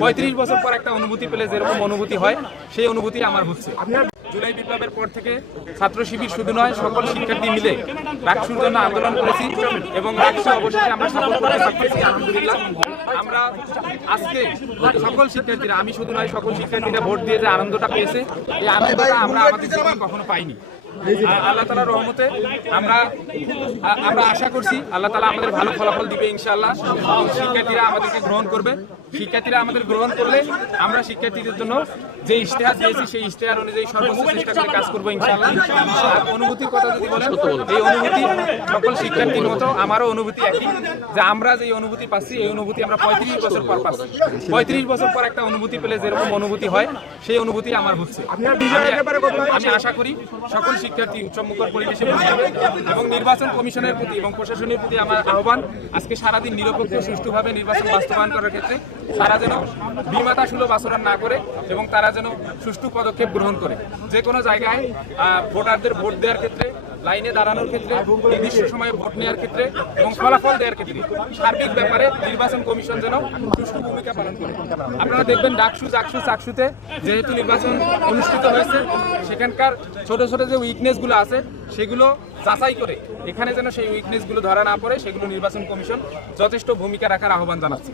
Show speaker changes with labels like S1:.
S1: পঁয়ত্রিশ বছর পর একটা অনুভূতি পেলে যেরকম অনুভূতি হয় সেই অনুভূতি আমার হচ্ছে। জুলাই বিপ্লবের পর থেকে ছাত্র শিবির শুধু নয় সকল শিক্ষার্থী মিলে রাকসুর জন্য আন্দোলন করেছি এবং রাকসু অবশেষে আমরা সফল করে আলহামদুলিল্লাহ। আমরা আজকে সকল শিক্ষার্থীরা আমি শুধু নয় সকল শিক্ষার্থীরা ভোট দিয়ে যে আনন্দটা পেয়েছে এই আনন্দটা আমরা আমাদের জীবনে কখনো পাইনি। আল্লাহ তালার রহমতে আমরা আমরা আশা করছি আল্লাহ তালা আমাদের ভালো ফলাফল দিবে ইনশাআল্লাহ। শিক্ষার্থীরা আমাদেরকে গ্রহণ করবে। শিক্ষার্থীরা আমাদের গ্রহণ করলে আমরা শিক্ষার্থীদের জন্য যে ইশতেহার দিয়েছি, সেই ইশতেহার অনুযায়ী সর্বোচ্চ চেষ্টা করে কাজ করব ইনশাআল্লাহ। আর অনুভূতির কথা যদি বলেন, এই অনুভূতি সকল শিক্ষার্থীর মতো, আমারও অনুভূতি একই, যে আমরা যে অনুভূতি পাচ্ছি, এই অনুভূতি আমরা পঁয়ত্রিশ বছর পর পাচ্ছি। পঁয়ত্রিশ বছর পর একটা অনুভূতি পেলে যেরকম অনুভূতি হয়, সেই অনুভূতি আমার হচ্ছে। আমি আমি আশা করি সকল শিক্ষার্থী উচ্চমুখর পরিবেশে এবং নির্বাচন কমিশনের প্রতি এবং প্রশাসনের প্রতি আমার আহ্বান, আজকে সারাদিন নিরপেক্ষ, সুষ্ঠুভাবে নির্বাচন বাস্তবায়ন করার ক্ষেত্রে তারা যেন বিমাতা সুলভ আচরণ না করে এবং তারা যেন সুষ্ঠু পদক্ষেপ গ্রহণ করে। যে কোনো জায়গায় ভোটারদের ভোট দেওয়ার ক্ষেত্রে লাইনে দাঁড়ানোর ক্ষেত্রে, নির্দিষ্ট সময়ে ভোট নেওয়ার ক্ষেত্রে এবং ফলাফল দেওয়ার ক্ষেত্রে সার্বিক ব্যাপারে নির্বাচন কমিশন যেন সুষ্ঠু ভূমিকা পালন করে। আপনারা দেখবেন ডাকসু, চাকসু, চাকসুতে যেহেতু নির্বাচন অনুষ্ঠিত হয়েছে, সেখানকার ছোট ছোট যে উইকনেসগুলো আছে, সেগুলো যাচাই করে এখানে যেন সেই উইকনেসগুলো ধরা না পড়ে, সেগুলো নির্বাচন কমিশন যথেষ্ট ভূমিকা রাখার আহ্বান জানাচ্ছে।